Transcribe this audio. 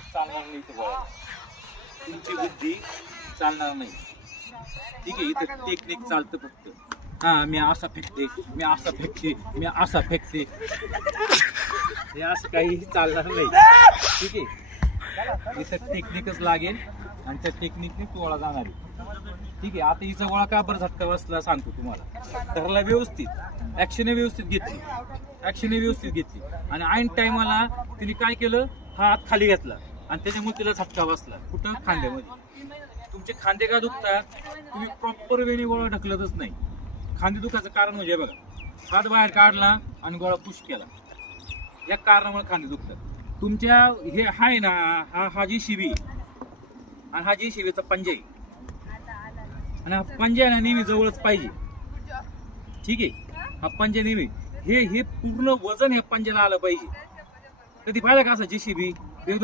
चालणार नाही इथं गोळा, तुमची बुद्धी चालणार नाही. ठीक आहे, इथं टेक्निक चालतं फक्त. हा, मी असा फेकते, मी असा फेकते, मी असा फेकते, हे असं काही चालणार नाही. ठीक आहे, इथं टेक्निकच लागेल आणि त्या टेक्निकने गोळा जाणार आहे. ठीक आहे, आता हिचा गोळा का बरं झटका बसला सांगतो तुम्हाला. धरला व्यवस्थित, ऍक्शन व्यवस्थित घेतली, ऍक्शन व्यवस्थित घेतली आणि ऐन टायमाला तिने काय केलं, हा हात खाली घेतला आणि त्याच्यामुळे तिला झटका बसला. कुठं? खांद्यामध्ये. तुमचे खांदे का दुखतात? तुम्ही प्रॉपर वेळी गोळा ढकलतच नाही. खांदे दुखायचं कारण म्हणजे बघा, हात बाहेर काढला आणि गोळा पुश केला, या कारणामुळे खांदे दुखतात तुमच्या. हे आहे ना, हा जी शिबी आणि हा जी शिबीचा पंजा आहे आणि हा पंजा ना नेहमी जवळच पाहिजे. ठीक आहे, हा पंजा नेहमी हे पूर्ण वजन ह्या पंजाला आलं पाहिजे. कधी पाहिलं का असं JCB एकदम